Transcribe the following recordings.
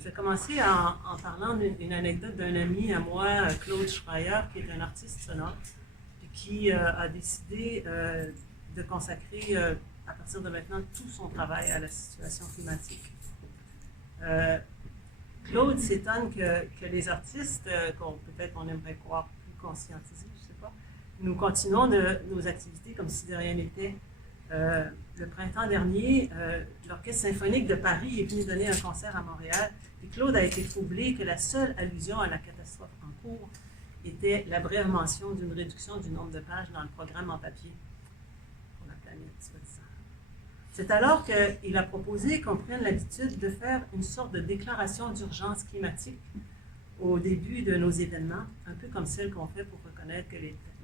Je vais commencer en parlant d'une anecdote d'un ami à moi, Claude Schreier, qui est un artiste sonore, puis qui a décidé de consacrer à partir de maintenant tout son travail à la situation climatique. Claude s'étonne que les artistes, peut-être on aimerait croire plus conscientisés, je ne sais pas, nous continuons nos activités comme si de rien n'était. Le printemps dernier, l'Orchestre symphonique de Paris est venu donner un concert à Montréal, et Claude a été troublé que la seule allusion à la catastrophe en cours était la brève mention d'une réduction du nombre de pages dans le programme en papier pour la planète, soi-disant. C'est alors qu'il a proposé qu'on prenne l'habitude de faire une sorte de déclaration d'urgence climatique au début de nos événements, un peu comme celle qu'on fait pour reconnaître que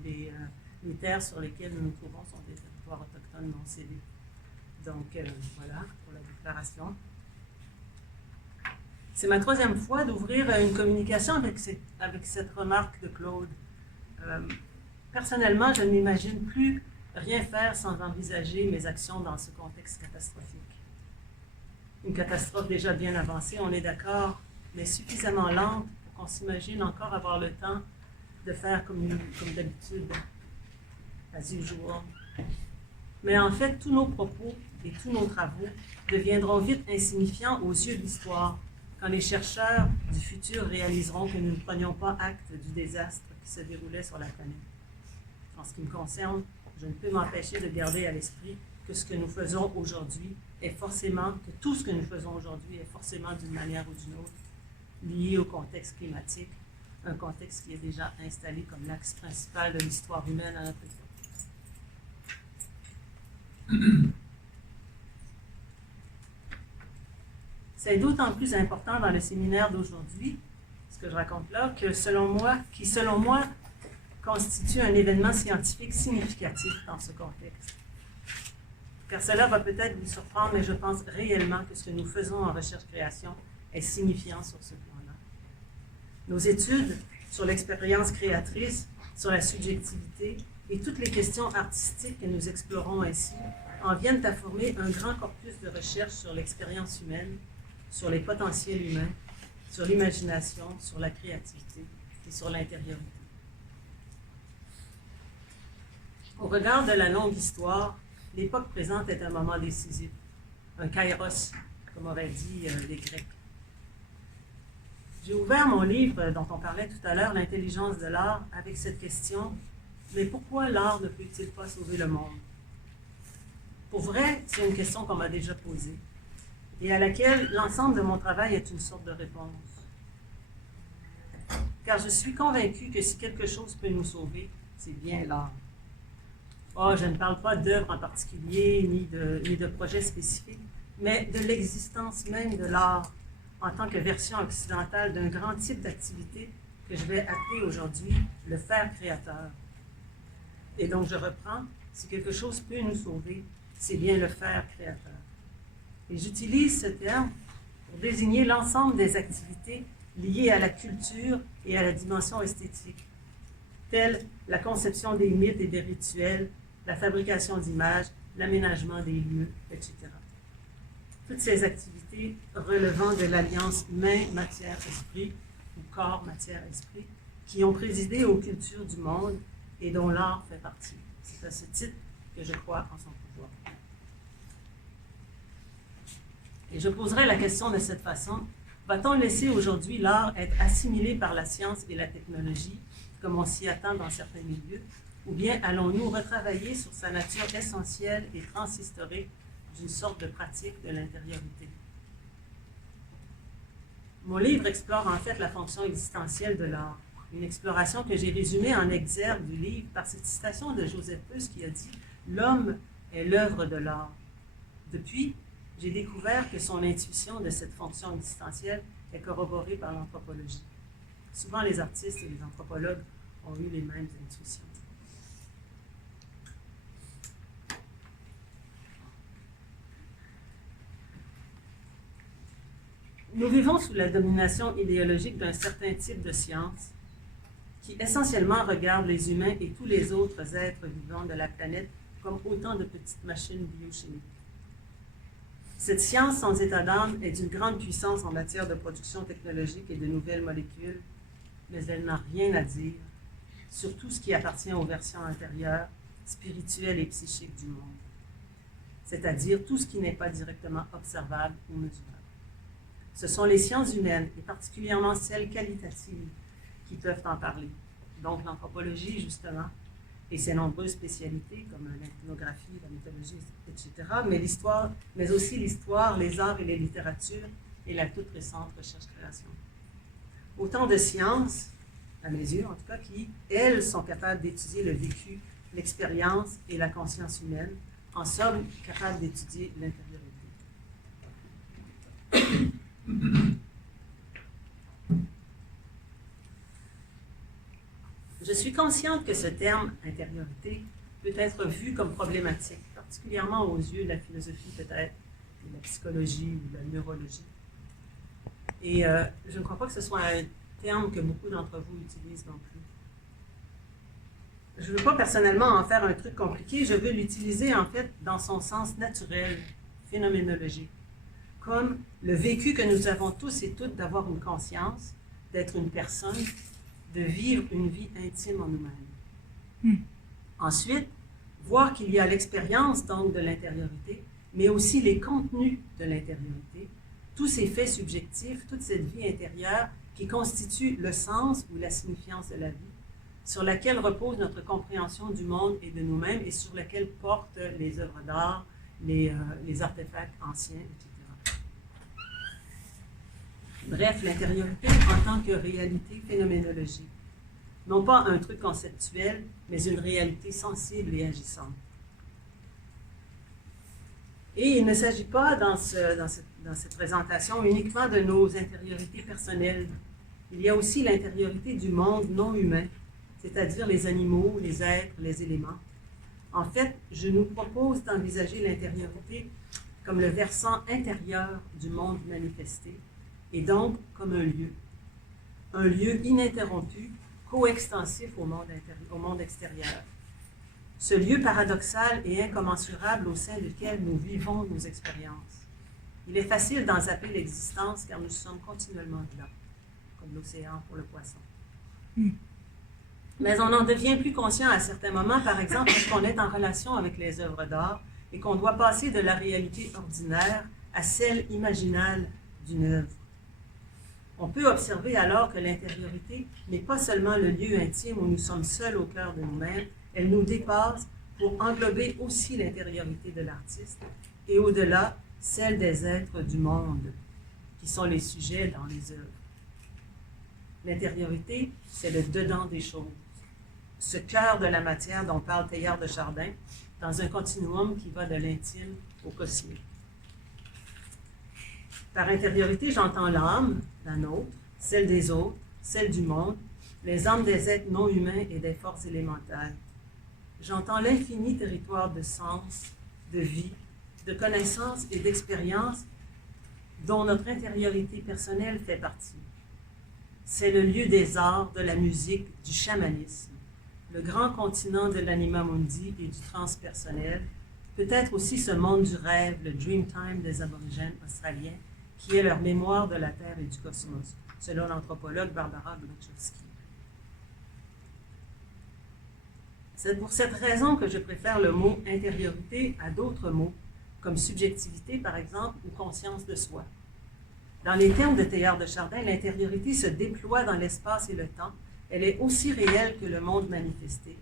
les terres sur lesquelles nous nous trouvons sont des territoires autochtones non cédés. Donc, voilà pour la déclaration. C'est ma troisième fois d'ouvrir une communication avec cette remarque de Claude. Personnellement, je ne m'imagine plus rien faire sans envisager mes actions dans ce contexte catastrophique. Une catastrophe déjà bien avancée, on est d'accord, mais suffisamment lente pour qu'on s'imagine encore avoir le temps de faire comme d'habitude, as usual. Mais en fait, tous nos propos et tous nos travaux deviendront vite insignifiants aux yeux de l'histoire, quand les chercheurs du futur réaliseront que nous ne prenions pas acte du désastre qui se déroulait sur la planète. En ce qui me concerne, je ne peux m'empêcher de garder à l'esprit que ce que nous faisons aujourd'hui que tout ce que nous faisons aujourd'hui est forcément d'une manière ou d'une autre lié au contexte climatique, un contexte qui est déjà installé comme l'axe principal de l'histoire humaine à notre époque. C'est d'autant plus important dans le séminaire d'aujourd'hui, ce que je raconte là, qui selon moi, constitue un événement scientifique significatif dans ce contexte. Car cela va peut-être vous surprendre, mais je pense réellement que ce que nous faisons en recherche-création est signifiant sur ce plan-là. Nos études sur l'expérience créatrice, sur la subjectivité et toutes les questions artistiques que nous explorons ainsi en viennent à former un grand corpus de recherche sur l'expérience humaine, sur les potentiels humains, sur l'imagination, sur la créativité et sur l'intériorité. Au regard de la longue histoire, l'époque présente est un moment décisif, un kairos, comme auraient dit les Grecs. J'ai ouvert mon livre dont on parlait tout à l'heure, L'intelligence de l'art, avec cette question, mais pourquoi l'art ne peut-il pas sauver le monde? Pour vrai, c'est une question qu'on m'a déjà posée et à laquelle l'ensemble de mon travail est une sorte de réponse. Car je suis convaincue que si quelque chose peut nous sauver, c'est bien l'art. Oh, je ne parle pas d'œuvres en particulier, ni de projets spécifiques, mais de l'existence même de l'art en tant que version occidentale d'un grand type d'activité que je vais appeler aujourd'hui le faire créateur. Et donc, je reprends, si quelque chose peut nous sauver, c'est bien le faire créateur. Et j'utilise ce terme pour désigner l'ensemble des activités liées à la culture et à la dimension esthétique, telles la conception des mythes et des rituels, la fabrication d'images, l'aménagement des lieux, etc. Toutes ces activités relevant de l'alliance main-matière-esprit, ou corps-matière-esprit, qui ont présidé aux cultures du monde et dont l'art fait partie. C'est à ce titre que je crois en son pouvoir. Et je poserai la question de cette façon, va-t-on laisser aujourd'hui l'art être assimilé par la science et la technologie, comme on s'y attend dans certains milieux, ou bien allons-nous retravailler sur sa nature essentielle et transhistorique d'une sorte de pratique de l'intériorité? Mon livre explore en fait la fonction existentielle de l'art, une exploration que j'ai résumée en exergue du livre par cette citation de Joseph Beuys qui a dit « L'homme est l'œuvre de l'art ». Depuis, j'ai découvert que son intuition de cette fonction existentielle est corroborée par l'anthropologie. Souvent, les artistes et les anthropologues ont eu les mêmes intuitions. Nous vivons sous la domination idéologique d'un certain type de science qui essentiellement regarde les humains et tous les autres êtres vivants de la planète comme autant de petites machines biochimiques. Cette science sans état d'âme est d'une grande puissance en matière de production technologique et de nouvelles molécules, mais elle n'a rien à dire sur tout ce qui appartient aux versions intérieures, spirituelles et psychiques du monde, c'est-à-dire tout ce qui n'est pas directement observable ou mesurable. Ce sont les sciences humaines, et particulièrement celles qualitatives, qui peuvent en parler. Donc l'anthropologie, justement, et ses nombreuses spécialités, comme l'ethnographie, la mythologie, etc., mais aussi l'histoire, les arts et les littératures, et la toute récente recherche-création. Autant de sciences, à mes yeux en tout cas, qui, elles, sont capables d'étudier le vécu, l'expérience et la conscience humaine, en somme, capables d'étudier l'intériorité. Je suis consciente que ce terme « intériorité » peut être vu comme problématique, particulièrement aux yeux de la philosophie peut-être, de la psychologie ou de la neurologie. Et je ne crois pas que ce soit un terme que beaucoup d'entre vous utilisent non plus. Je ne veux pas personnellement en faire un truc compliqué, je veux l'utiliser en fait dans son sens naturel, phénoménologique, comme le vécu que nous avons tous et toutes d'avoir une conscience, d'être une personne, de vivre une vie intime en nous-mêmes. Ensuite, voir qu'il y a l'expérience donc de l'intériorité, mais aussi les contenus de l'intériorité, tous ces faits subjectifs, toute cette vie intérieure qui constitue le sens ou la signifiance de la vie, sur laquelle repose notre compréhension du monde et de nous-mêmes et sur laquelle portent les œuvres d'art, les artefacts anciens, etc. Bref, l'intériorité en tant que réalité phénoménologique. Non pas un truc conceptuel, mais une réalité sensible et agissante. Et il ne s'agit pas dans cette présentation uniquement de nos intériorités personnelles. Il y a aussi l'intériorité du monde non humain, c'est-à-dire les animaux, les êtres, les éléments. En fait, je nous propose d'envisager l'intériorité comme le versant intérieur du monde manifesté, et donc comme un lieu ininterrompu, coextensif au monde extérieur. Ce lieu paradoxal et incommensurable au sein duquel nous vivons nos expériences. Il est facile d'en zapper l'existence car nous sommes continuellement là, comme l'océan pour le poisson. Mais on en devient plus conscient à certains moments, par exemple lorsqu'on est en relation avec les œuvres d'art et qu'on doit passer de la réalité ordinaire à celle imaginale d'une œuvre. On peut observer alors que l'intériorité n'est pas seulement le lieu intime où nous sommes seuls au cœur de nous-mêmes, elle nous dépasse pour englober aussi l'intériorité de l'artiste et au-delà, celle des êtres du monde, qui sont les sujets dans les œuvres. L'intériorité, c'est le dedans des choses, ce cœur de la matière dont parle Teilhard de Chardin, dans un continuum qui va de l'intime au cosmique. Par intériorité, j'entends l'âme, la nôtre, celle des autres, celle du monde, les âmes des êtres non humains et des forces élémentales. J'entends l'infini territoire de sens, de vie, de connaissance et d'expérience dont notre intériorité personnelle fait partie. C'est le lieu des arts, de la musique, du chamanisme, le grand continent de l'anima mundi et du transpersonnel, peut-être aussi ce monde du rêve, le dreamtime des aborigènes australiens, qui est leur mémoire de la Terre et du cosmos, selon l'anthropologue Barbara Gluchowski. C'est pour cette raison que je préfère le mot « intériorité » à d'autres mots, comme subjectivité par exemple, ou conscience de soi. Dans les termes de Teilhard de Chardin, l'intériorité se déploie dans l'espace et le temps. Elle est aussi réelle que le monde manifesté.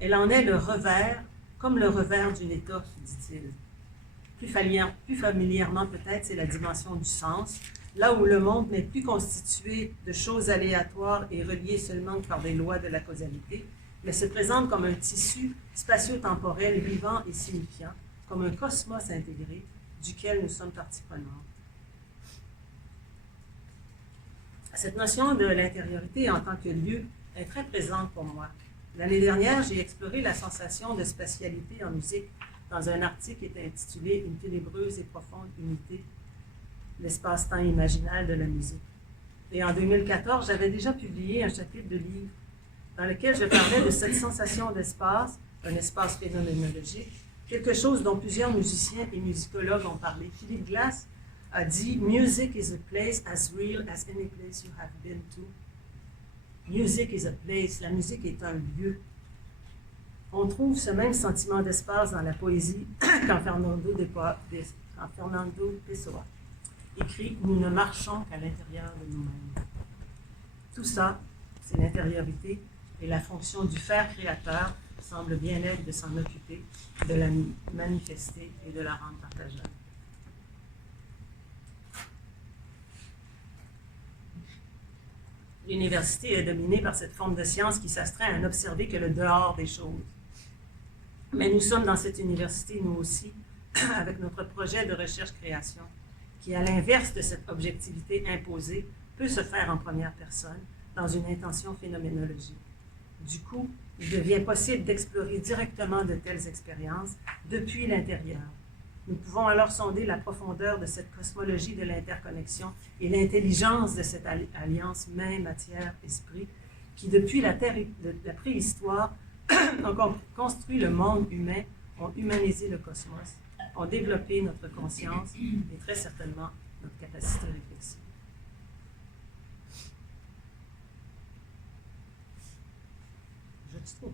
Elle en est le revers, comme le revers d'une étoffe, dit-il. Plus familièrement peut-être, c'est la dimension du sens, là où le monde n'est plus constitué de choses aléatoires et reliées seulement par des lois de la causalité, mais se présente comme un tissu spatio-temporel vivant et signifiant, comme un cosmos intégré, duquel nous sommes partie prenante. Cette notion de l'intériorité en tant que lieu est très présente pour moi. L'année dernière, j'ai exploré la sensation de spatialité en musique dans un article qui est intitulé « Une ténébreuse et profonde unité, l'espace-temps imaginal de la musique ». Et en 2014, j'avais déjà publié un chapitre de livre dans lequel je parlais de cette sensation d'espace, un espace phénoménologique, quelque chose dont plusieurs musiciens et musicologues ont parlé. Philip Glass a dit « Music is a place as real as any place you have been to ». Music is a place, la musique est un lieu. On trouve ce même sentiment d'espace dans la poésie quand Fernando Pessoa écrit « Nous ne marchons qu'à l'intérieur de nous-mêmes ». Tout ça, c'est l'intériorité et la fonction du faire créateur semble bien être de s'en occuper, de la manifester et de la rendre partageable. L'université est dominée par cette forme de science qui s'astreint à n'observer que le dehors des choses. Mais nous sommes dans cette université, nous aussi, avec notre projet de recherche-création, qui, à l'inverse de cette objectivité imposée, peut se faire en première personne, dans une intention phénoménologique. Du coup, il devient possible d'explorer directement de telles expériences depuis l'intérieur. Nous pouvons alors sonder la profondeur de cette cosmologie de l'interconnexion et l'intelligence de cette alliance main, matière, esprit, qui depuis la préhistoire ont construit le monde humain, ont humanisé le cosmos, ont développé notre conscience et très certainement notre capacité réflexive. Je trouve.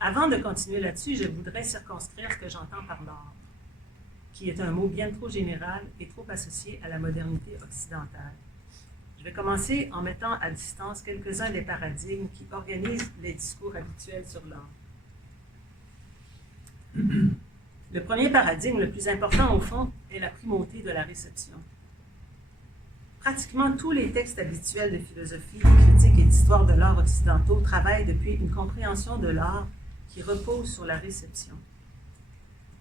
Avant de continuer là-dessus, je voudrais circonscrire ce que j'entends par l'art, qui est un mot bien trop général et trop associé à la modernité occidentale. Je vais commencer en mettant à distance quelques-uns des paradigmes qui organisent les discours habituels sur l'art. Le premier paradigme, le plus important au fond, est la primauté de la réception. Pratiquement tous les textes habituels de philosophie, de critique et d'histoire de l'art occidentaux travaillent depuis une compréhension de l'art qui repose sur la réception.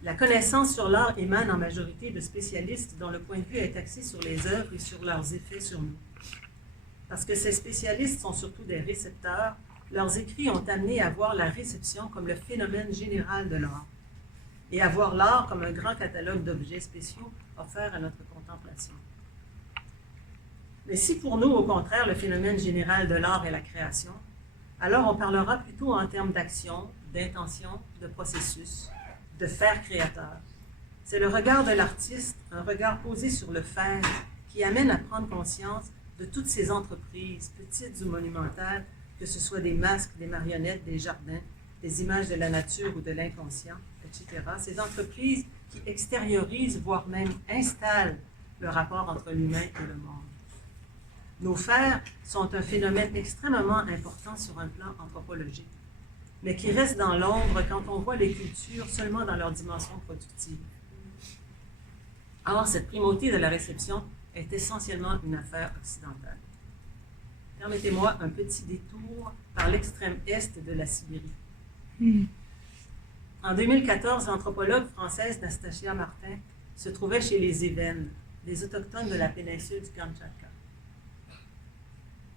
La connaissance sur l'art émane en majorité de spécialistes dont le point de vue est axé sur les œuvres et sur leurs effets sur nous. Parce que ces spécialistes sont surtout des récepteurs, leurs écrits ont amené à voir la réception comme le phénomène général de l'art et à voir l'art comme un grand catalogue d'objets spéciaux offerts à notre contemplation. Mais si pour nous, au contraire, le phénomène général de l'art est la création, alors on parlera plutôt en termes d'action, d'intention, de processus, de faire créateur. C'est le regard de l'artiste, un regard posé sur le faire, qui amène à prendre conscience de toutes ces entreprises, petites ou monumentales, que ce soit des masques, des marionnettes, des jardins, des images de la nature ou de l'inconscient, etc. Ces entreprises qui extériorisent, voire même installent le rapport entre l'humain et le monde. Nos fers sont un phénomène extrêmement important sur un plan anthropologique, mais qui reste dans l'ombre quand on voit les cultures seulement dans leur dimension productive. Or, cette primauté de la réception est essentiellement une affaire occidentale. Permettez-moi un petit détour par l'extrême est de la Sibérie. En 2014, l'anthropologue française Nastasia Martin se trouvait chez les Évènes, les autochtones de la péninsule du Kamtchatka.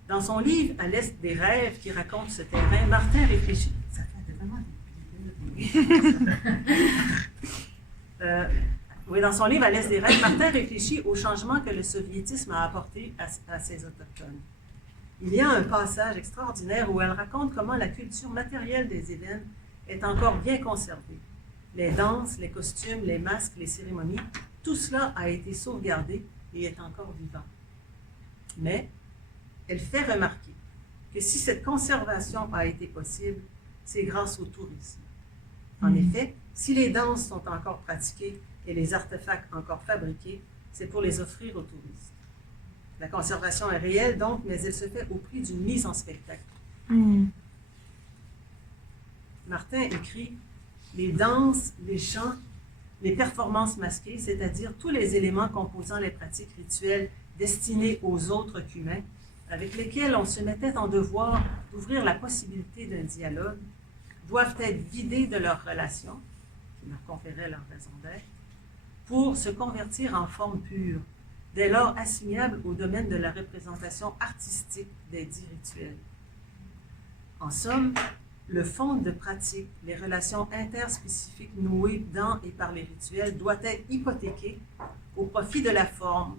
Dans son livre « À l'Est des rêves » qui raconte ce terrain, Martin réfléchit... Ça fait vraiment oui, dans son livre « À l'Est des rêves », Martin réfléchit au changement que le soviétisme a apporté à ses autochtones. Il y a un passage extraordinaire où elle raconte comment la culture matérielle des Évènes est encore bien conservée. Les danses, les costumes, les masques, les cérémonies, tout cela a été sauvegardé et est encore vivant. Mais elle fait remarquer que si cette conservation a été possible, c'est grâce au tourisme. En effet, si les danses sont encore pratiquées et les artefacts encore fabriqués, c'est pour les offrir aux touristes. La conservation est réelle donc, mais elle se fait au prix d'une mise en spectacle. Martin écrit « Les danses, les chants, les performances masquées, c'est-à-dire tous les éléments composant les pratiques rituelles destinées aux autres qu'humains, avec lesquels on se mettait en devoir d'ouvrir la possibilité d'un dialogue, doivent être vidés de leurs relations, qui leur conféraient leur raison d'être, pour se convertir en forme pure, dès lors assimilable au domaine de la représentation artistique des dits rituels. En somme, le fond de pratique, les relations interspécifiques nouées dans et par les rituels, doit être hypothéqué au profit de la forme,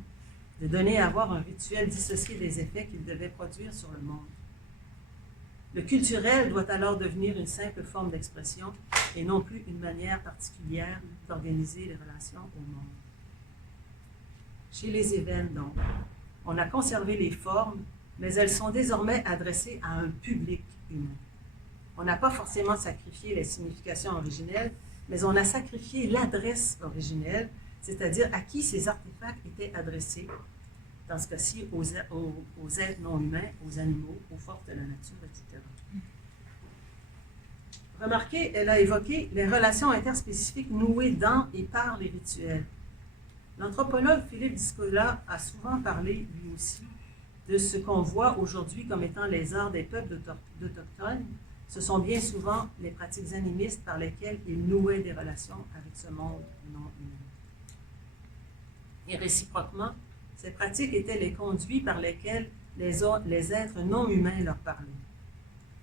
de donner à voir un rituel dissocié des effets qu'il devait produire sur le monde. Le culturel doit alors devenir une simple forme d'expression et non plus une manière particulière d'organiser les relations au monde. Chez les Évènes, donc, on a conservé les formes, mais elles sont désormais adressées à un public humain. On n'a pas forcément sacrifié les significations originelles, mais on a sacrifié l'adresse originelle, c'est-à-dire à qui ces artefacts étaient adressés, dans ce cas-ci aux êtres non humains, aux animaux, aux forces de la nature, etc. Remarquez, elle a évoqué les relations interspécifiques nouées dans et par les rituels. L'anthropologue Philippe Discola a souvent parlé, lui aussi, de ce qu'on voit aujourd'hui comme étant les arts des peuples autochtones. Ce sont bien souvent les pratiques animistes par lesquelles ils nouaient des relations avec ce monde non humain. Et réciproquement, ces pratiques étaient les conduits par lesquels les êtres non humains leur parlaient.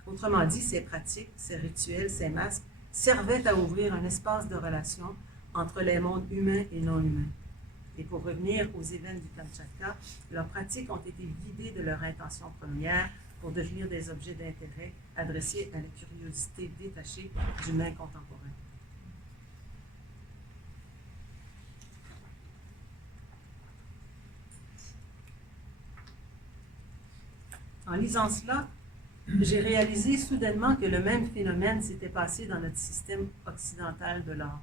Autrement dit, ces pratiques, ces rituels, ces masques servaient à ouvrir un espace de relation entre les mondes humains et non humains. Et pour revenir aux Évènes du Kamtchatka, leurs pratiques ont été vidées de leur intention première pour devenir des objets d'intérêt adressés à la curiosité détachée d'humains contemporains. En lisant cela, j'ai réalisé soudainement que le même phénomène s'était passé dans notre système occidental de l'art.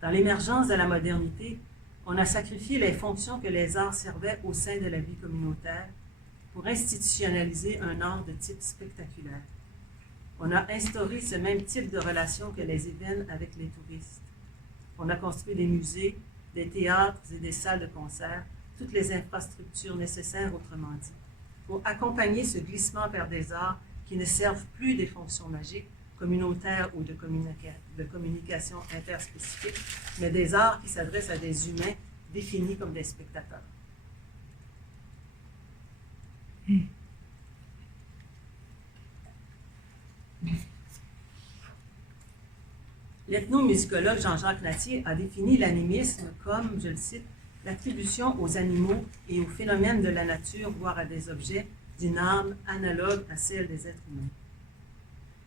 Dans l'émergence de la modernité, on a sacrifié les fonctions que les arts servaient au sein de la vie communautaire pour institutionnaliser un art de type spectaculaire. On a instauré ce même type de relation que les Évènes avec les touristes. On a construit des musées, des théâtres et des salles de concert, toutes les infrastructures nécessaires, autrement dit, pour accompagner ce glissement vers des arts qui ne servent plus des fonctions magiques, communautaires ou de communication interspécifique, mais des arts qui s'adressent à des humains définis comme des spectateurs. L'ethnomusicologue Jean-Jacques Nattier a défini l'animisme comme, je le cite, l'attribution aux animaux et aux phénomènes de la nature, voire à des objets, d'une âme analogue à celle des êtres humains.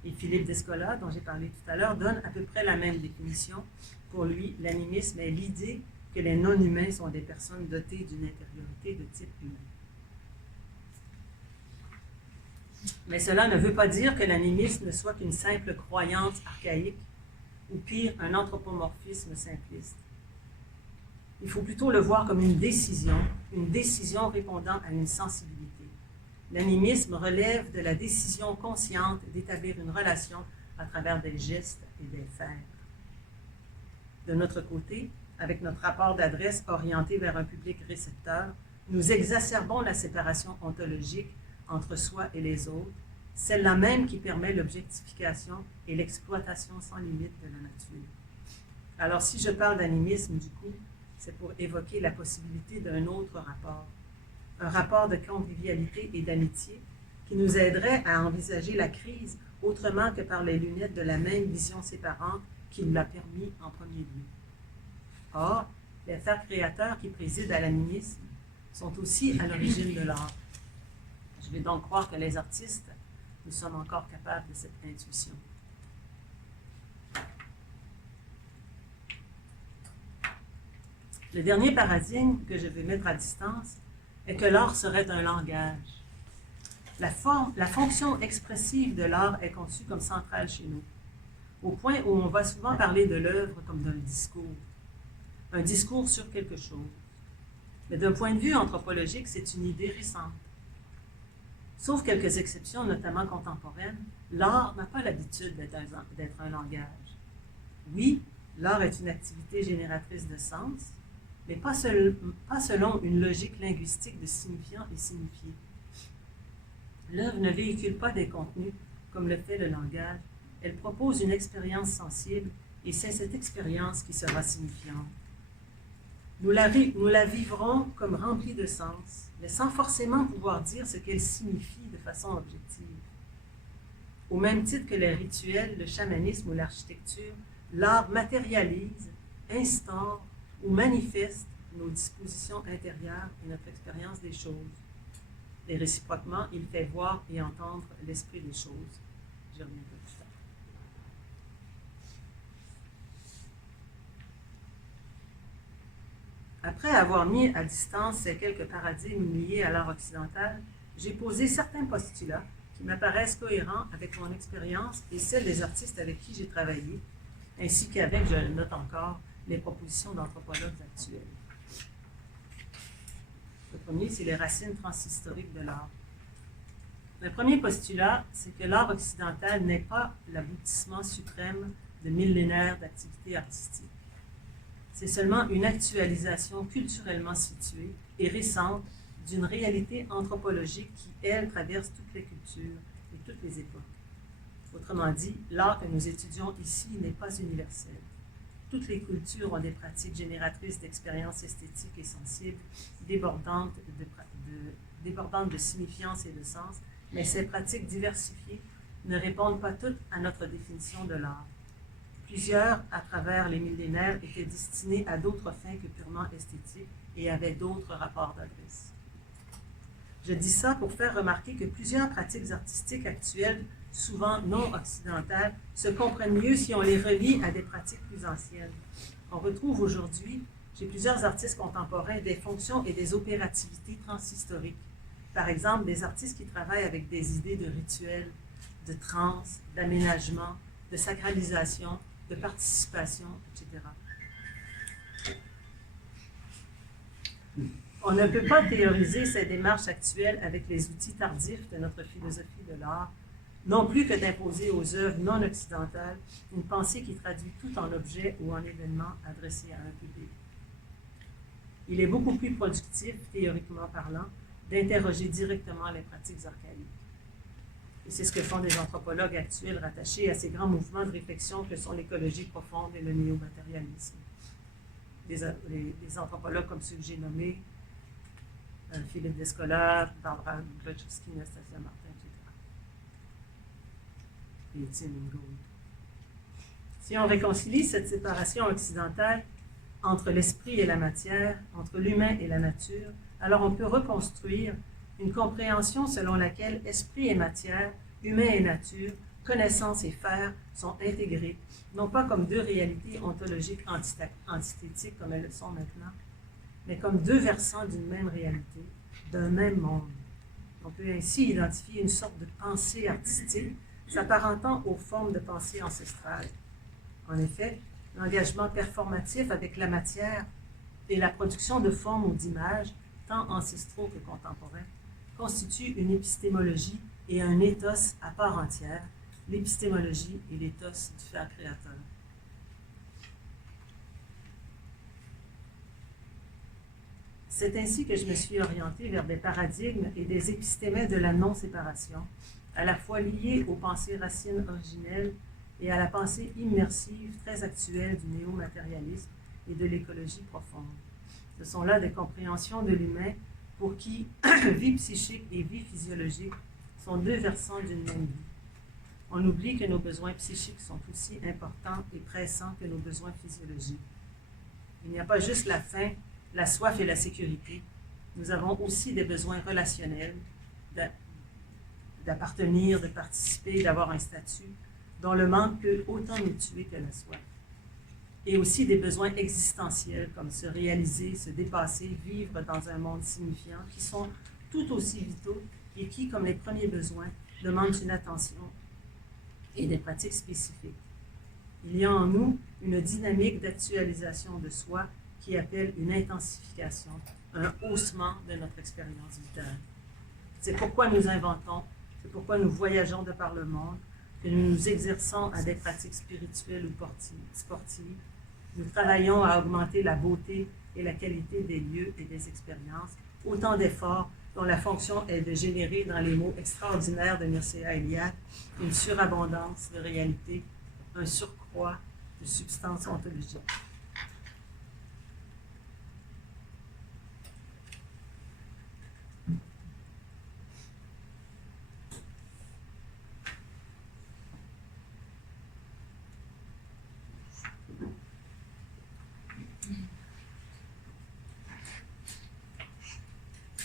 Et Philippe Descola, dont j'ai parlé tout à l'heure, donne à peu près la même définition. Pour lui, l'animisme est l'idée que les non-humains sont des personnes dotées d'une intériorité de type humain. Mais cela ne veut pas dire que l'animisme ne soit qu'une simple croyance archaïque, ou pire, un anthropomorphisme simpliste. Il faut plutôt le voir comme une décision répondant à une sensibilité. L'animisme relève de la décision consciente d'établir une relation à travers des gestes et des faire. De notre côté, avec notre rapport d'adresse orienté vers un public récepteur, nous exacerbons la séparation ontologique entre soi et les autres, celle-là même qui permet l'objectification et l'exploitation sans limite de la nature. Alors si je parle d'animisme, du coup, c'est pour évoquer la possibilité d'un autre rapport, un rapport de convivialité et d'amitié qui nous aiderait à envisager la crise autrement que par les lunettes de la même vision séparante qui nous l'a permis en premier lieu. Or, les frères créateurs qui président à l'animisme sont aussi à l'origine de l'art. Je vais donc croire que les artistes, nous sommes encore capables de cette intuition. Le dernier paradigme que je vais mettre à distance est que l'art serait un langage. La fonction expressive de l'art est conçue comme centrale chez nous, au point où on va souvent parler de l'œuvre comme d'un discours. Un discours sur quelque chose. Mais d'un point de vue anthropologique, c'est une idée récente. Sauf quelques exceptions, notamment contemporaines, l'art n'a pas l'habitude d'être un langage. Oui, l'art est une activité génératrice de sens, mais pas selon une logique linguistique de signifiant et signifié. L'œuvre ne véhicule pas des contenus comme le fait le langage, elle propose une expérience sensible et c'est cette expérience qui sera signifiante. Nous la vivrons comme remplie de sens, mais sans forcément pouvoir dire ce qu'elle signifie de façon objective. Au même titre que les rituels, le chamanisme ou l'architecture, l'art matérialise, instaure ou manifeste nos dispositions intérieures et notre expérience des choses. Et réciproquement, il fait voir et entendre l'esprit des choses. J'y reviendrai plus tard. Après avoir mis à distance ces quelques paradigmes liés à l'art occidental, j'ai posé certains postulats qui m'apparaissent cohérents avec mon expérience et celle des artistes avec qui j'ai travaillé, ainsi qu'avec, je le note encore, les propositions d'anthropologues actuels. Le premier, c'est les racines transhistoriques de l'art. Le premier postulat, c'est que l'art occidental n'est pas l'aboutissement suprême de millénaires d'activités artistiques. C'est seulement une actualisation culturellement située et récente d'une réalité anthropologique qui, elle, traverse toutes les cultures et toutes les époques. Autrement dit, l'art que nous étudions ici n'est pas universel. Toutes les cultures ont des pratiques génératrices d'expériences esthétiques et sensibles, débordantes de signifiance et de sens, mais ces pratiques diversifiées ne répondent pas toutes à notre définition de l'art. Plusieurs, à travers les millénaires, étaient destinés à d'autres fins que purement esthétiques et avaient d'autres rapports d'adresse. Je dis ça pour faire remarquer que plusieurs pratiques artistiques actuelles, souvent non occidentales, se comprennent mieux si on les relie à des pratiques plus anciennes. On retrouve aujourd'hui, chez plusieurs artistes contemporains, des fonctions et des opérativités transhistoriques. Par exemple, des artistes qui travaillent avec des idées de rituels, de transe, d'aménagement, de sacralisation, de participation, etc. On ne peut pas théoriser ces démarches actuelles avec les outils tardifs de notre philosophie de l'art, non plus que d'imposer aux œuvres non occidentales une pensée qui traduit tout en objet ou en événement adressé à un public. Il est beaucoup plus productif, théoriquement parlant, d'interroger directement les pratiques archaïques. Et c'est ce que font des anthropologues actuels rattachés à ces grands mouvements de réflexion que sont l'écologie profonde et le néomatérialisme. Des anthropologues comme ceux que j'ai nommés, Philippe Descola, Barbara Grotchowski, Nastasia Martin, etc. Et Étienne Ingold. Si on réconcilie cette séparation occidentale entre l'esprit et la matière, entre l'humain et la nature, alors on peut reconstruire une compréhension selon laquelle esprit et matière, humain et nature, connaissance et faire sont intégrés, non pas comme deux réalités ontologiques antithétiques comme elles le sont maintenant, mais comme deux versants d'une même réalité, d'un même monde. On peut ainsi identifier une sorte de pensée artistique s'apparentant aux formes de pensée ancestrales. En effet, l'engagement performatif avec la matière et la production de formes ou d'images, tant ancestraux que contemporains, constituent une épistémologie et un ethos à part entière, l'épistémologie et l'éthos du faire créateur. C'est ainsi que je me suis orientée vers des paradigmes et des épistémés de la non-séparation, à la fois liés aux pensées racines originelles et à la pensée immersive très actuelle du néo-matérialisme et de l'écologie profonde. Ce sont là des compréhensions de l'humain pour qui vie psychique et vie physiologique sont deux versants d'une même vie. On oublie que nos besoins psychiques sont aussi importants et pressants que nos besoins physiologiques. Il n'y a pas juste la faim, la soif et la sécurité. Nous avons aussi des besoins relationnels, d'appartenir, de participer, d'avoir un statut, dont le manque peut autant nous tuer que la soif. Et aussi des besoins existentiels, comme se réaliser, se dépasser, vivre dans un monde signifiant, qui sont tout aussi vitaux et qui, comme les premiers besoins, demandent une attention et des pratiques spécifiques. Il y a en nous une dynamique d'actualisation de soi qui appelle une intensification, un haussement de notre expérience vitale. C'est pourquoi nous inventons, c'est pourquoi nous voyageons de par le monde, que nous nous exerçons à des pratiques spirituelles ou sportives. Nous travaillons à augmenter la beauté et la qualité des lieux et des expériences, autant d'efforts dont la fonction est de générer, dans les mots extraordinaires de Mircea Eliade, une surabondance de réalité, un surcroît de substance ontologique.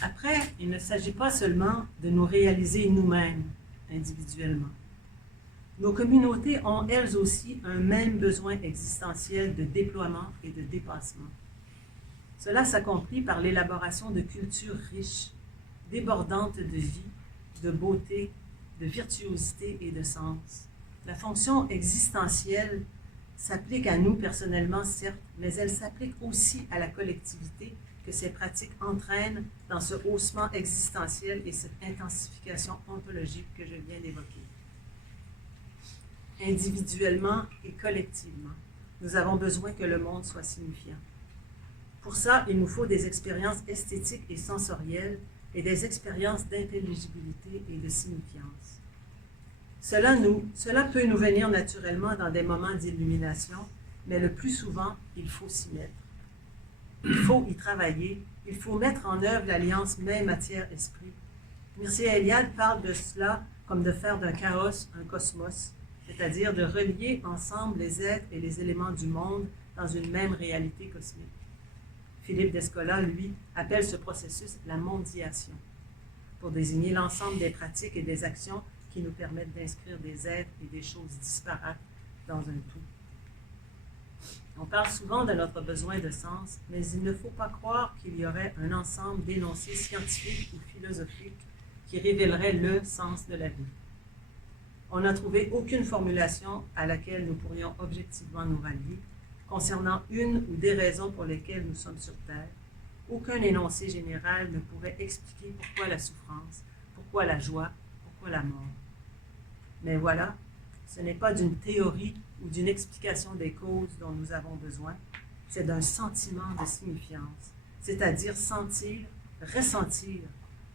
Après il ne s'agit pas seulement de nous réaliser nous-mêmes individuellement. Nos communautés ont elles aussi un même besoin existentiel de déploiement et de dépassement. Cela s'accomplit par l'élaboration de cultures riches, débordantes de vie, de beauté, de virtuosité et de sens. La fonction existentielle s'applique à nous personnellement, certes, mais elle s'applique aussi à la collectivité que ces pratiques entraînent dans ce haussement existentiel et cette intensification ontologique que je viens d'évoquer. Individuellement et collectivement, nous avons besoin que le monde soit signifiant. Pour ça, il nous faut des expériences esthétiques et sensorielles et des expériences d'intelligibilité et de signifiance. Cela peut nous venir naturellement dans des moments d'illumination, mais le plus souvent, il faut s'y mettre. Il faut y travailler, il faut mettre en œuvre l'alliance même matière-esprit. Mircea Eliade parle de cela comme de faire d'un chaos un cosmos, c'est-à-dire de relier ensemble les êtres et les éléments du monde dans une même réalité cosmique. Philippe Descola, lui, appelle ce processus la mondiation, pour désigner l'ensemble des pratiques et des actions qui nous permettent d'inscrire des êtres et des choses disparates dans un tout. On parle souvent de notre besoin de sens, mais il ne faut pas croire qu'il y aurait un ensemble d'énoncés scientifiques ou philosophiques qui révélerait le sens de la vie. On n'a trouvé aucune formulation à laquelle nous pourrions objectivement nous rallier concernant une ou des raisons pour lesquelles nous sommes sur Terre. Aucun énoncé général ne pourrait expliquer pourquoi la souffrance, pourquoi la joie, pourquoi la mort. Mais voilà, ce n'est pas d'une théorie ou d'une explication des causes dont nous avons besoin, c'est d'un sentiment de signifiance, c'est-à-dire sentir, ressentir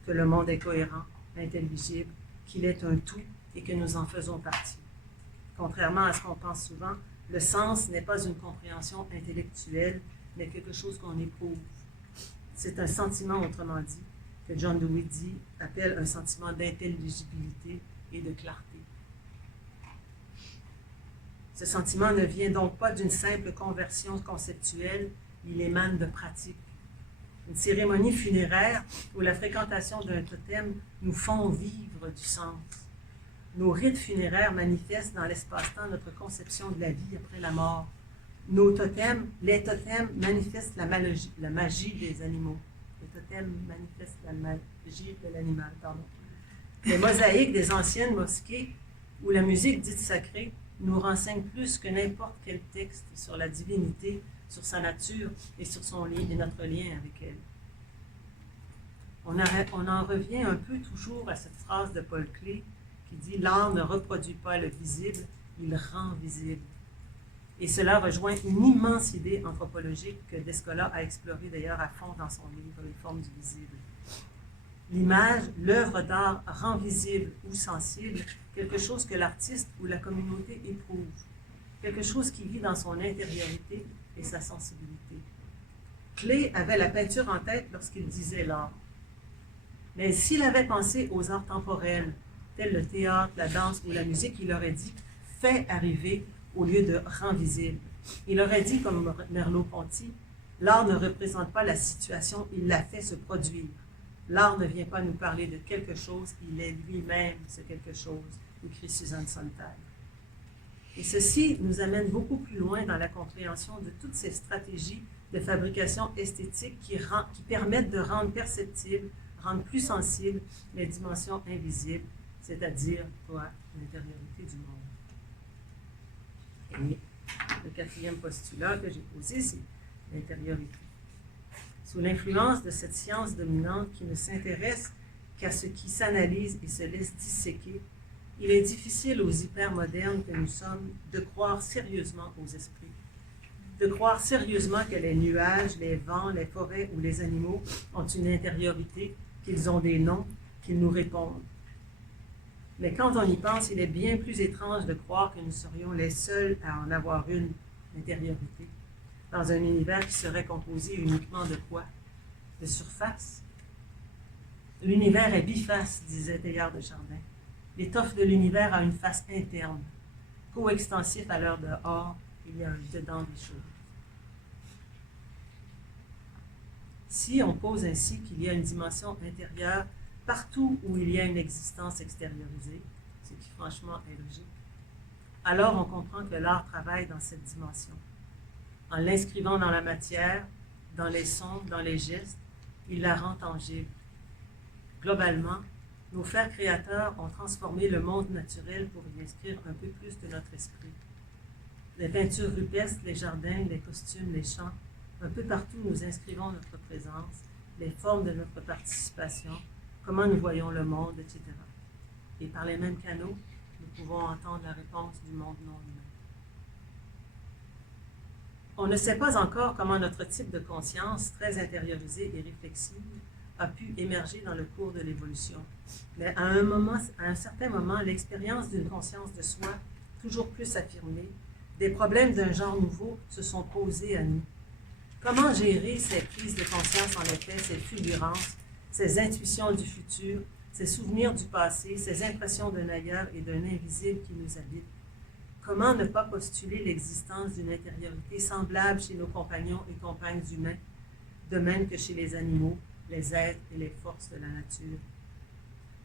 que le monde est cohérent, intelligible, qu'il est un tout et que nous en faisons partie. Contrairement à ce qu'on pense souvent, le sens n'est pas une compréhension intellectuelle, mais quelque chose qu'on éprouve. C'est un sentiment, autrement dit, que John Dewey appelle un sentiment d'intelligibilité et de clarté. Ce sentiment ne vient donc pas d'une simple conversion conceptuelle, il émane de pratique. Une cérémonie funéraire ou la fréquentation d'un totem nous font vivre du sens. Nos rites funéraires manifestent dans l'espace-temps notre conception de la vie après la mort. Les totems manifestent la magie des animaux. Les totems manifestent la magie de l'animal, pardon. Les mosaïques des anciennes mosquées ou la musique dite sacrée nous renseignent plus que n'importe quel texte sur la divinité, sur sa nature et sur son lien et notre lien avec elle. On en revient un peu toujours à cette phrase de Paul Klee qui dit « L'art ne reproduit pas le visible, il rend visible ». Et cela rejoint une immense idée anthropologique que Descola a explorée d'ailleurs à fond dans son livre « Les formes du visible ». L'image, l'œuvre d'art rend visible ou sensible quelque chose que l'artiste ou la communauté éprouve, quelque chose qui vit dans son intériorité et sa sensibilité. Klee avait la peinture en tête lorsqu'il disait l'art. Mais s'il avait pensé aux arts temporels, tels le théâtre, la danse ou la musique, il aurait dit « fait arriver » au lieu de « rend visible ». Il aurait dit, comme Merleau-Ponty, « L'art ne représente pas la situation, il la fait se produire. L'art ne vient pas nous parler de quelque chose, il est lui-même ce quelque chose », écrit Suzanne Sontag. Et ceci nous amène beaucoup plus loin dans la compréhension de toutes ces stratégies de fabrication esthétique qui permettent de rendre perceptibles, rendre plus sensibles les dimensions invisibles, c'est-à-dire l'intériorité du monde. Et le quatrième postulat que j'ai posé, c'est l'intériorité. Sous l'influence de cette science dominante qui ne s'intéresse qu'à ce qui s'analyse et se laisse disséquer, il est difficile aux hypermodernes que nous sommes de croire sérieusement aux esprits, de croire sérieusement que les nuages, les vents, les forêts ou les animaux ont une intériorité, qu'ils ont des noms, qu'ils nous répondent. Mais quand on y pense, il est bien plus étrange de croire que nous serions les seuls à en avoir une intériorité, dans un univers qui serait composé uniquement de quoi? De surface. L'univers est biface, disait Teilhard de Chardin. L'étoffe de l'univers a une face interne. Coextensif à l'heure dehors, il y a un dedans des choses. Si on pose ainsi qu'il y a une dimension intérieure partout où il y a une existence extériorisée, ce qui franchement est logique, alors on comprend que l'art travaille dans cette dimension. En l'inscrivant dans la matière, dans les sons, dans les gestes, il la rend tangible. Globalement, nos frères créateurs ont transformé le monde naturel pour y inscrire un peu plus de notre esprit. Les peintures rupestres, les jardins, les costumes, les chants, un peu partout nous inscrivons notre présence, les formes de notre participation, comment nous voyons le monde, etc. Et par les mêmes canaux, nous pouvons entendre la réponse du monde non humain. On ne sait pas encore comment notre type de conscience, très intériorisée et réflexive, a pu émerger dans le cours de l'évolution. Mais à un certain moment, l'expérience d'une conscience de soi, toujours plus affirmée, des problèmes d'un genre nouveau se sont posés à nous. Comment gérer ces prises de conscience, en effet, ces fulgurances, ces intuitions du futur, ces souvenirs du passé, ces impressions d'un ailleurs et d'un invisible qui nous habite? Comment ne pas postuler l'existence d'une intériorité semblable chez nos compagnons et compagnes humains, de même que chez les animaux, les êtres et les forces de la nature?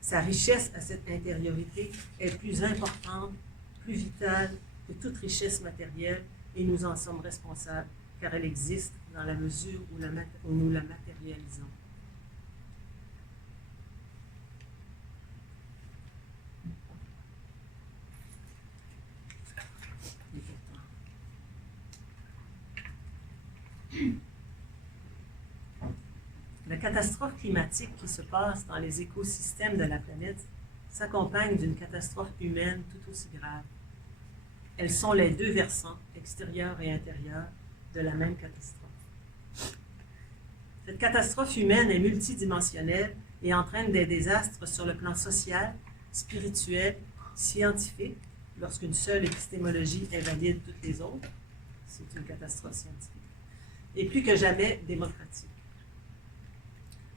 Sa richesse à cette intériorité est plus importante, plus vitale que toute richesse matérielle, et nous en sommes responsables, car elle existe dans la mesure où nous la matérialisons. La catastrophe climatique qui se passe dans les écosystèmes de la planète s'accompagne d'une catastrophe humaine tout aussi grave. Elles sont les deux versants, extérieurs et intérieurs, de la même catastrophe. Cette catastrophe humaine est multidimensionnelle et entraîne des désastres sur le plan social, spirituel, scientifique. Lorsqu'une seule épistémologie invalide toutes les autres, c'est une catastrophe scientifique. Et plus que jamais démocratique.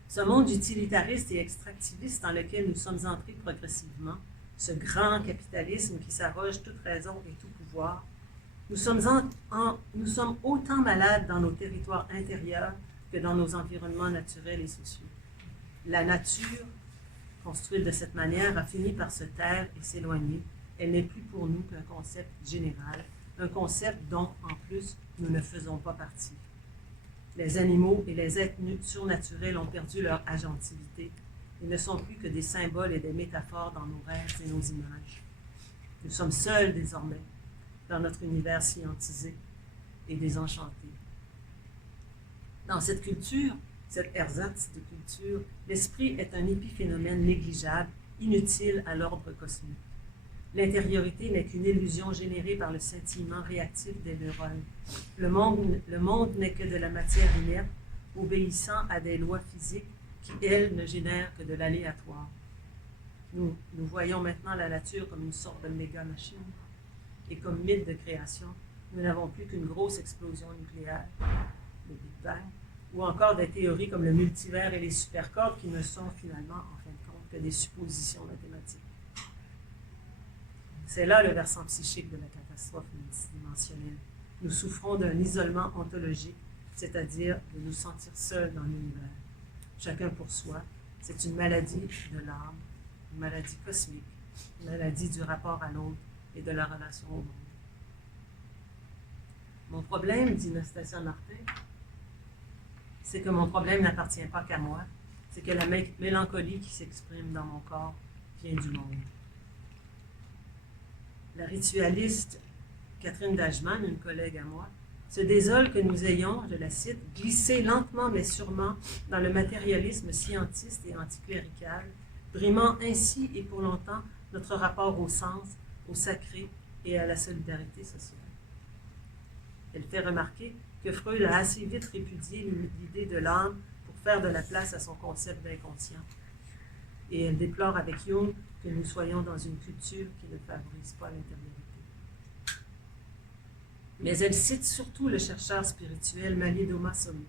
Ce monde utilitariste et extractiviste dans lequel nous sommes entrés progressivement, ce grand capitalisme qui s'arroge toute raison et tout pouvoir, nous sommes autant malades dans nos territoires intérieurs que dans nos environnements naturels et sociaux. La nature, construite de cette manière, a fini par se taire et s'éloigner. Elle n'est plus pour nous qu'un concept général, un concept dont, en plus, nous ne faisons pas partie. Les animaux et les êtres surnaturels ont perdu leur agentivité. Ils ne sont plus que des symboles et des métaphores dans nos rêves et nos images. Nous sommes seuls désormais dans notre univers scientisé et désenchanté. Dans cette culture, cette ersatz de culture, l'esprit est un épiphénomène négligeable, inutile à l'ordre cosmique. L'intériorité n'est qu'une illusion générée par le scintillement réactif des neurones. Le monde n'est que de la matière inerte, obéissant à des lois physiques qui, elles, ne génèrent que de l'aléatoire. Nous voyons maintenant la nature comme une sorte de méga-machine. Et comme mythe de création, nous n'avons plus qu'une grosse explosion nucléaire, le Big Bang, ou encore des théories comme le multivers et les supercordes qui ne sont finalement, en fin de compte, que des suppositions mathématiques. C'est là le versant psychique de la catastrophe multidimensionnelle. Nous souffrons d'un isolement ontologique, c'est-à-dire de nous sentir seuls dans l'univers. Chacun pour soi, c'est une maladie de l'âme, une maladie cosmique, une maladie du rapport à l'autre et de la relation au monde. Mon problème, dit Nastasia Martin, c'est que mon problème n'appartient pas qu'à moi, c'est que la mélancolie qui s'exprime dans mon corps vient du monde. La ritualiste Catherine Dajman, une collègue à moi, se désole que nous ayons, je la cite, glissé lentement mais sûrement dans le matérialisme scientiste et anticlérical, brimant ainsi et pour longtemps notre rapport au sens, au sacré et à la solidarité sociale. Elle fait remarquer que Freud a assez vite répudié l'idée de l'âme pour faire de la place à son concept d'inconscient. Et elle déplore avec Jung que nous soyons dans une culture qui ne favorise pas l'intériorité. Mais elle cite surtout le chercheur spirituel Malid Omasomi,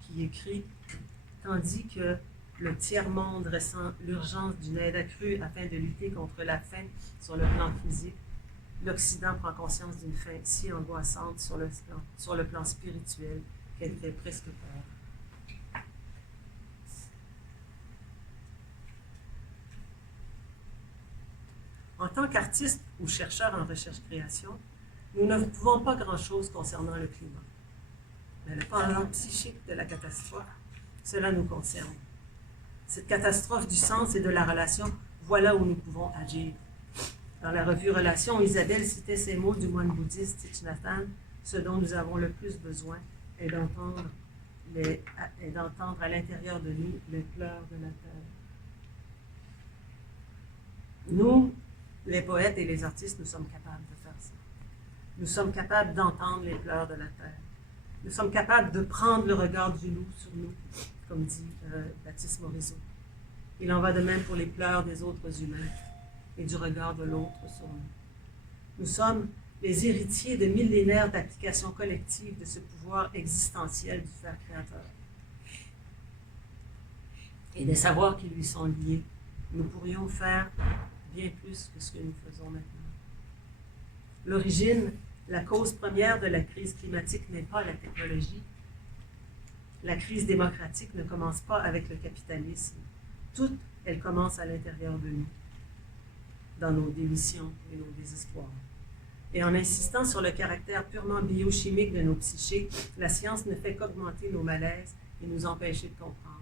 qui écrit « Tandis que le tiers-monde ressent l'urgence d'une aide accrue afin de lutter contre la faim sur le plan physique, l'Occident prend conscience d'une faim si angoissante sur le plan spirituel qu'elle fait presque peur. » En tant qu'artistes ou chercheurs en recherche-création, nous ne pouvons pas grand-chose concernant le climat. Mais le pendant psychique de la catastrophe, cela nous concerne. Cette catastrophe du sens et de la relation, voilà où nous pouvons agir. Dans la revue Relations, Isabelle citait ces mots du moine bouddhiste Thich Nhat Hanh: ce dont nous avons le plus besoin est d'entendre à l'intérieur de nous les pleurs de la terre. Nous, les poètes et les artistes, nous sommes capables de faire ça. Nous sommes capables d'entendre les pleurs de la terre. Nous sommes capables de prendre le regard du loup sur nous, comme dit Baptiste Morisot. Il en va de même pour les pleurs des autres humains et du regard de l'autre sur nous. Nous sommes les héritiers de millénaires d'application collective de ce pouvoir existentiel du faire créateur et des savoirs qui lui sont liés. Nous pourrions faire bien plus que ce que nous faisons maintenant. L'origine, la cause première de la crise climatique n'est pas la technologie. La crise démocratique ne commence pas avec le capitalisme. Toute, elle commence à l'intérieur de nous, dans nos démissions et nos désespoirs. Et en insistant sur le caractère purement biochimique de nos psychés, la science ne fait qu'augmenter nos malaises et nous empêcher de comprendre.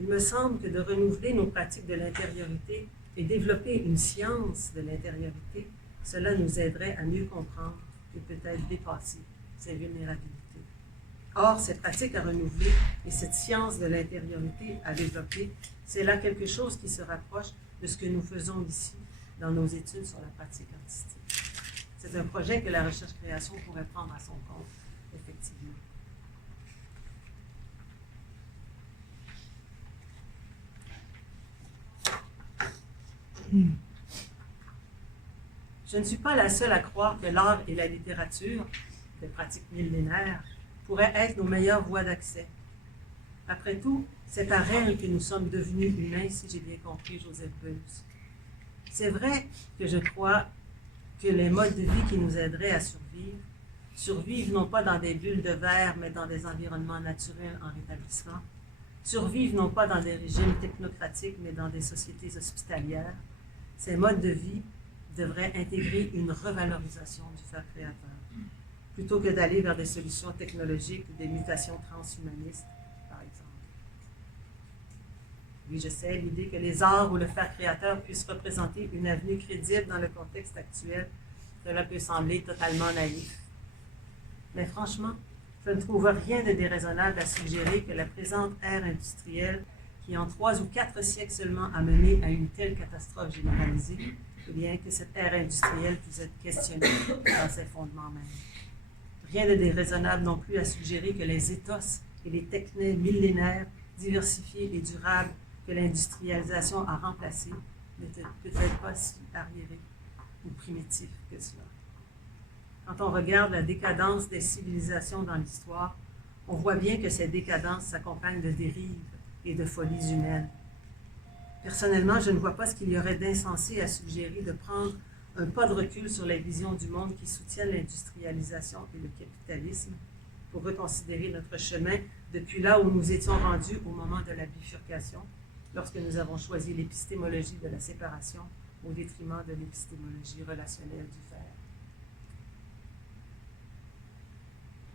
Il me semble que de renouveler nos pratiques de l'intériorité et développer une science de l'intériorité, cela nous aiderait à mieux comprendre et peut-être dépasser ces vulnérabilités. Or, ces pratiques à renouveler et cette science de l'intériorité à développer, c'est là quelque chose qui se rapproche de ce que nous faisons ici dans nos études sur la pratique artistique. C'est un projet que la recherche-création pourrait prendre à son compte, effectivement. Je ne suis pas la seule à croire que l'art et la littérature, des pratiques millénaires, pourraient être nos meilleures voies d'accès. Après tout, c'est par elles que nous sommes devenus humains, si j'ai bien compris Joseph Beuys. C'est vrai que je crois que les modes de vie qui nous aideraient à survivent non pas dans des bulles de verre, mais dans des environnements naturels en rétablissement, survivent non pas dans des régimes technocratiques, mais dans des sociétés hospitalières, ces modes de vie devraient intégrer une revalorisation du faire créateur, plutôt que d'aller vers des solutions technologiques ou des mutations transhumanistes, par exemple. Oui, je sais, l'idée que les arts ou le faire créateur puissent représenter une avenue crédible dans le contexte actuel, cela peut sembler totalement naïf. Mais franchement, je ne trouve rien de déraisonnable à suggérer que la présente ère industrielle, qui en 3 ou 4 siècles seulement a mené à une telle catastrophe généralisée, eh bien que cette ère industrielle puisse être questionnée dans ses fondements même. Rien de déraisonnable non plus à suggérer que les éthos et les techniques millénaires, diversifiés et durables que l'industrialisation a remplacés n'étaient peut-être pas si arriérés ou primitifs que cela. Quand on regarde la décadence des civilisations dans l'histoire, on voit bien que ces décadences s'accompagnent de dérives et de folies humaines. Personnellement, je ne vois pas ce qu'il y aurait d'insensé à suggérer de prendre un pas de recul sur les visions du monde qui soutiennent l'industrialisation et le capitalisme pour reconsidérer notre chemin depuis là où nous étions rendus au moment de la bifurcation, lorsque nous avons choisi l'épistémologie de la séparation au détriment de l'épistémologie relationnelle du faire.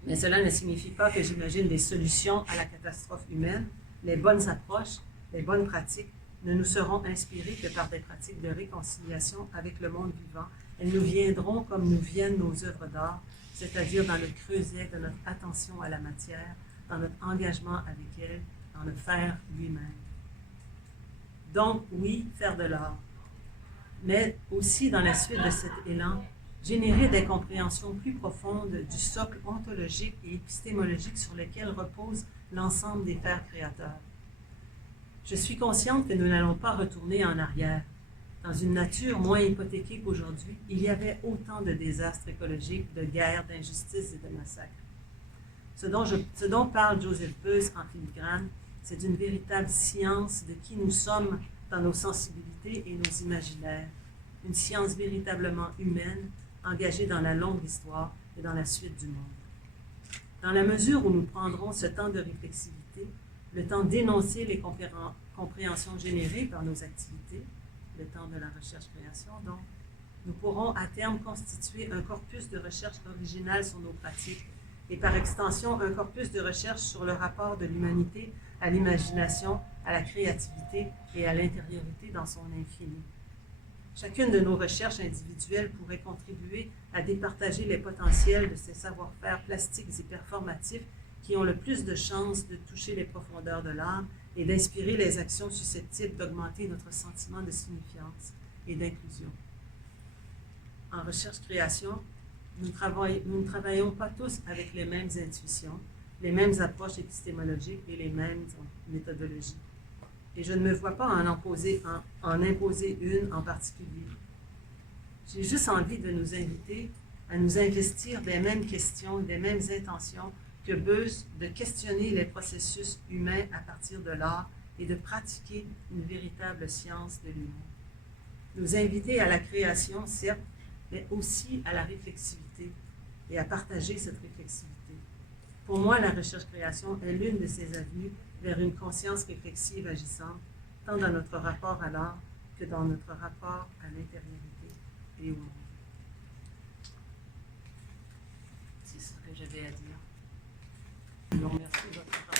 Mais cela ne signifie pas que j'imagine des solutions à la catastrophe humaine. Les bonnes approches, les bonnes pratiques ne nous seront inspirées que par des pratiques de réconciliation avec le monde vivant. Elles nous viendront comme nous viennent nos œuvres d'art, c'est-à-dire dans le creuset de notre attention à la matière, dans notre engagement avec elle, dans le faire lui-même. Donc, oui, faire de l'art, mais aussi dans la suite de cet élan, générer des compréhensions plus profondes du socle ontologique et épistémologique sur lequel repose l'ensemble des pères créateurs. Je suis consciente que nous n'allons pas retourner en arrière. Dans une nature moins hypothéquée qu'aujourd'hui, il y avait autant de désastres écologiques, de guerres, d'injustices et de massacres. Ce dont parle Joseph Beuys en filigrane, c'est une véritable science de qui nous sommes dans nos sensibilités et nos imaginaires. Une science véritablement humaine, engagée dans la longue histoire et dans la suite du monde. Dans la mesure où nous prendrons ce temps de réflexivité, le temps d'énoncer les compréhensions générées par nos activités, le temps de la recherche-création. Donc, nous pourrons à terme constituer un corpus de recherche originale sur nos pratiques et par extension un corpus de recherche sur le rapport de l'humanité à l'imagination, à la créativité et à l'intériorité dans son infini. Chacune de nos recherches individuelles pourrait contribuer à départager les potentiels de ces savoir-faire plastiques et performatifs qui ont le plus de chances de toucher les profondeurs de l'âme et d'inspirer les actions susceptibles d'augmenter notre sentiment de signifiance et d'inclusion. En recherche-création, nous ne travaillons pas tous avec les mêmes intuitions, les mêmes approches épistémologiques et les mêmes méthodologies. Et je ne me vois pas en imposer une en particulier. J'ai juste envie de nous inviter à nous investir des mêmes questions, des mêmes intentions que Beuys, de questionner les processus humains à partir de l'art et de pratiquer une véritable science de l'humain. Nous inviter à la création, certes, mais aussi à la réflexivité et à partager cette réflexivité. Pour moi, la recherche-création est l'une de ces avenues vers une conscience réflexive agissante, tant dans notre rapport à l'art que dans notre rapport à l'intériorité et au monde. C'est ce que j'avais à dire. Je vous remercie de votre attention.